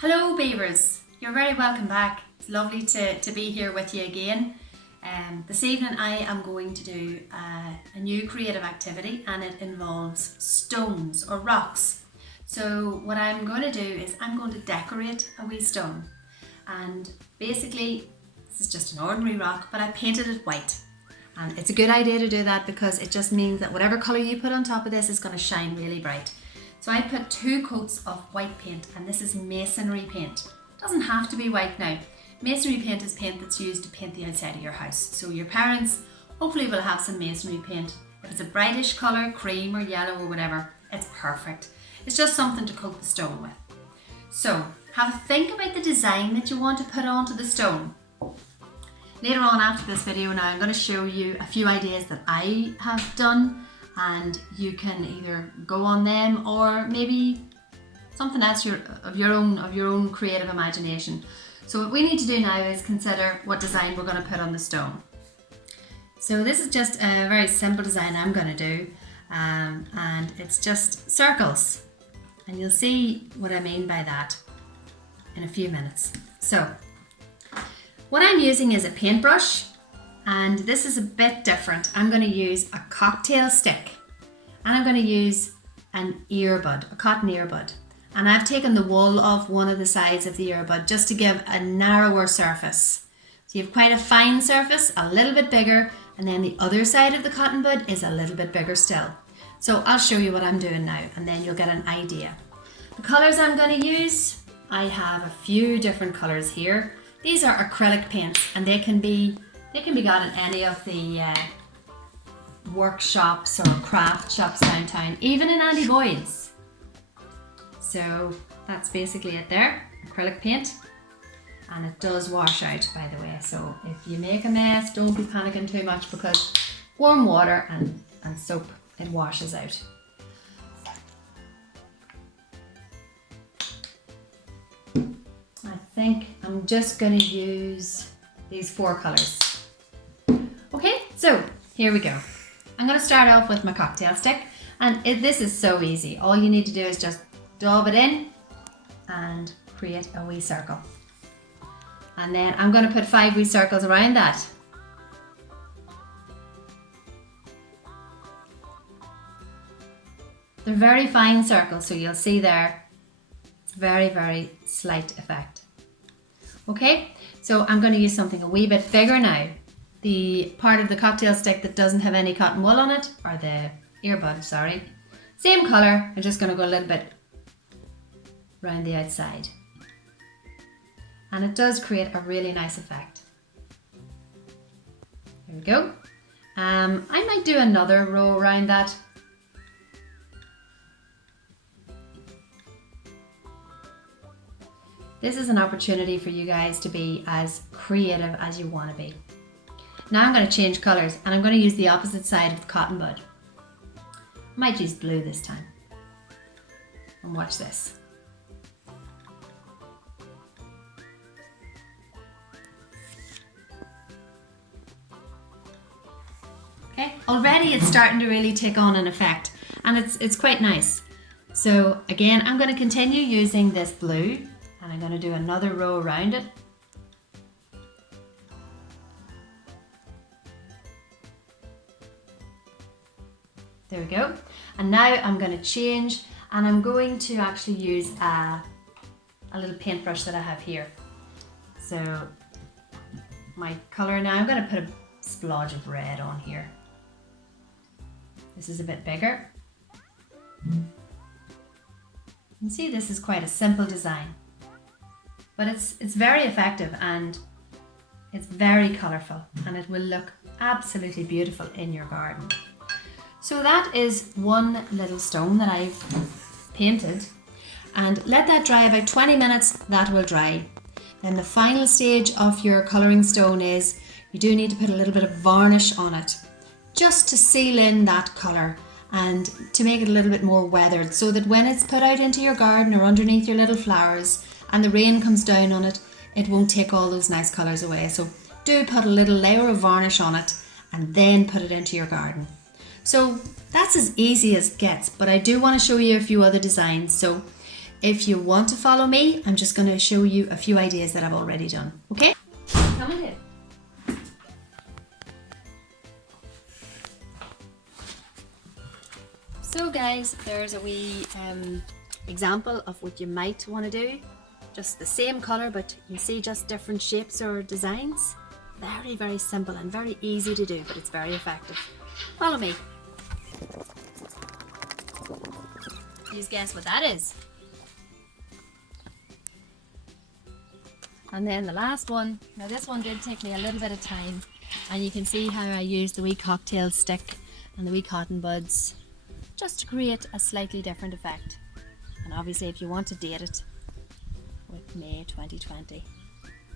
Hello Beavers, you're very welcome back. It's lovely to be here with you again. This evening I am going to do a new creative activity, and it involves stones or rocks. So what I'm going to do is I'm going to decorate a wee stone, and basically this is just an ordinary rock, but I painted it white. And it's a good idea to do that because it just means that whatever colour you put on top of this is going to shine really bright. So I put 2 coats of white paint, and this is masonry paint. It doesn't have to be white now. Masonry paint is paint that's used to paint the outside of your house. So your parents hopefully will have some masonry paint. If it's a brightish colour, cream or yellow or whatever, it's perfect. It's just something to coat the stone with. So have a think about the design that you want to put onto the stone. Later on after this video now, I'm going to show you a few ideas that I have done, and you can either go on them or maybe something else of your own creative imagination. So what we need to do now is consider what design we're going to put on the stone. So this is just a very simple design I'm going to do, and it's just circles, and you'll see what I mean by that in a few minutes. So what I'm using is a paintbrush, and this is a bit different. I'm going to use a cocktail stick, and I'm going to use an earbud, a cotton earbud. And I've taken the wool off one of the sides of the earbud just to give a narrower surface. So you have quite a fine surface, a little bit bigger, and then the other side of the cotton bud is a little bit bigger still. So I'll show you what I'm doing now, and then you'll get an idea. The colours I'm going to use, I have a few different colours here. These are acrylic paints, and they can be got in any of the workshops or craft shops downtown, even in Andy Boyd's. So that's basically it there, acrylic paint, and it does wash out, by the way. So if you make a mess, don't be panicking too much, because warm water and soap, it washes out. I think I'm just going to use these 4 colours. Okay, so here we go. I'm going to start off with my cocktail stick, and this is so easy. All you need to do is just dab it in and create a wee circle. And then I'm going to put 5 wee circles around that. They're very fine circles, so you'll see there, it's very, very slight effect. Okay, so I'm going to use something a wee bit bigger now. The part of the cocktail stick that doesn't have any cotton wool on it, or the earbud, sorry. Same colour, I'm just going to go a little bit around the outside. And it does create a really nice effect. There we go. I might do another row around that. This is an opportunity for you guys to be as creative as you want to be. Now I'm going to change colours, and I'm going to use the opposite side of the cotton bud. I might use blue this time. And watch this. Okay, already it's starting to really take on an effect, and it's quite nice. So again, I'm going to continue using this blue, and I'm going to do another row around it. There we go. And now I'm going to change, and I'm going to actually use a little paintbrush that I have here. So my colour now, I'm going to put a splodge of red on here. This is a bit bigger. You can see this is quite a simple design, but it's very effective, and it's very colourful, and it will look absolutely beautiful in your garden. So that is one little stone that I've painted, and let that dry about 20 minutes. That will dry. Then the final stage of your colouring stone is you do need to put a little bit of varnish on it, just to seal in that colour and to make it a little bit more weathered, so that when it's put out into your garden or underneath your little flowers and the rain comes down on it, it won't take all those nice colours away. So do put a little layer of varnish on it and then put it into your garden. So that's as easy as it gets, but I do want to show you a few other designs. So if you want to follow me, I'm just going to show you a few ideas that I've already done. Okay? Come on in. So guys, there's a wee example of what you might want to do. Just the same colour, but you see just different shapes or designs. Very, very simple and very easy to do, but it's very effective. Follow me. Please guess what that is. And then the last one. Now this one did take me a little bit of time, and you can see how I used the wee cocktail stick and the wee cotton buds just to create a slightly different effect. And obviously if you want to date it with May 2020,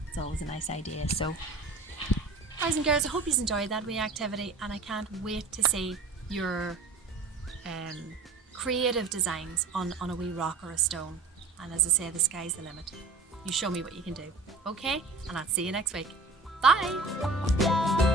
it's always a nice idea. So guys and girls, I hope you enjoyed that wee activity, and I can't wait to see your creative designs on a wee rock or a stone. And as I say, the sky's the limit. You show me what you can do. Okay? And I'll see you next week. Bye!